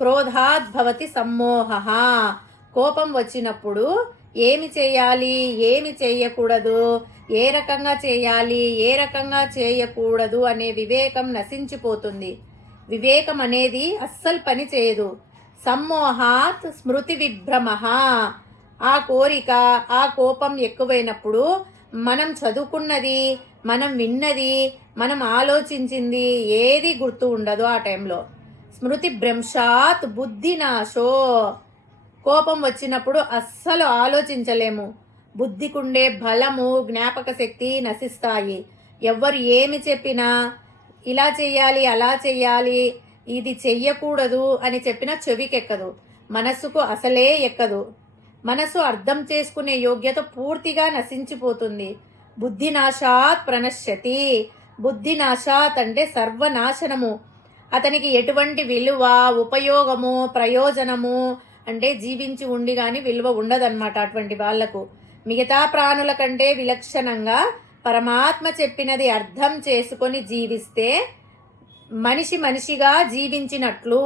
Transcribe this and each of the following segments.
క్రోధాద్భవతి సమ్మోహ. కోపం వచ్చినప్పుడు ఏమి చేయాలి, ఏమి చేయకూడదు, ఏ రకంగా చేయాలి, ఏ రకంగా చేయకూడదు అనే వివేకం నశించిపోతుంది. వివేకం అనేది అస్సలు పని చేయదు. సమ్మోహాత్ స్మృతి విభ్రమ. ఆ కోరిక, ఆ కోపం ఎక్కువైనప్పుడు మనం చదువుకున్నది, మనం విన్నది, మనం ఆలోచించింది ఏది గుర్తు ఉండదు ఆ టైంలో. స్మృతి భ్రంశాత్ బుద్ధి నాశో. కోపం వచ్చినప్పుడు అస్సలు ఆలోచించలేము. బుద్ధికుండే బలము, జ్ఞాపక శక్తి నశిస్తాయి. ఎవ్వరు ఏమి చెప్పినా ఇలా చెయ్యాలి, అలా చెయ్యాలి, ఇది చెయ్యకూడదు అని చెప్పినా చెవికెక్కదు, మనస్సుకు అసలే ఎక్కదు. మనసు అర్థం చేసుకునే యోగ్యత పూర్తిగా నశించిపోతుంది. బుద్ధినాశాత్ ప్రణశ్యతి. బుద్ధినాశాత్ అంటే సర్వనాశనము. అతనికి ఎటువంటి విలువ, ఉపయోగము, ప్రయోజనము అంటే జీవించి ఉండి కానీ విలువ ఉండదన్నమాట అటువంటి వాళ్లకు. మిగతా ప్రాణుల కంటే విలక్షణంగా పరమాత్మ చెప్పినది అర్థం చేసుకొని జీవిస్తే మనిషి మనిషిగా జీవించినట్లు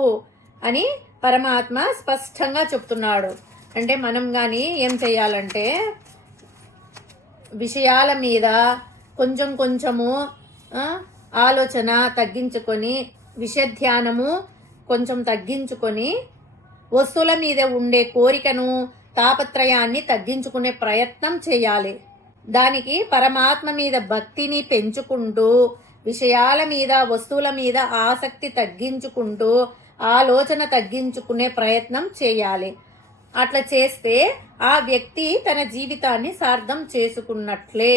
అని పరమాత్మ స్పష్టంగా చెప్తున్నాడు. అంటే మనం కానీ ఏం చేయాలంటే విషయాల మీద కొంచెం కొంచెము ఆలోచన తగ్గించుకొని, విషధ్యానము కొంచెం తగ్గించుకొని, వస్తువుల మీద ఉండే కోరికను, తాపత్రయాన్ని తగ్గించుకునే ప్రయత్నం చేయాలి. దానికి పరమాత్మ మీద భక్తిని పెంచుకుంటూ, విషయాల మీద, వస్తువుల మీద ఆసక్తి తగ్గించుకుంటూ, ఆలోచన తగ్గించుకునే ప్రయత్నం చేయాలి. అట్లా చేస్తే ఆ వ్యక్తి తన జీవితాన్ని సార్థం చేసుకున్నట్లే.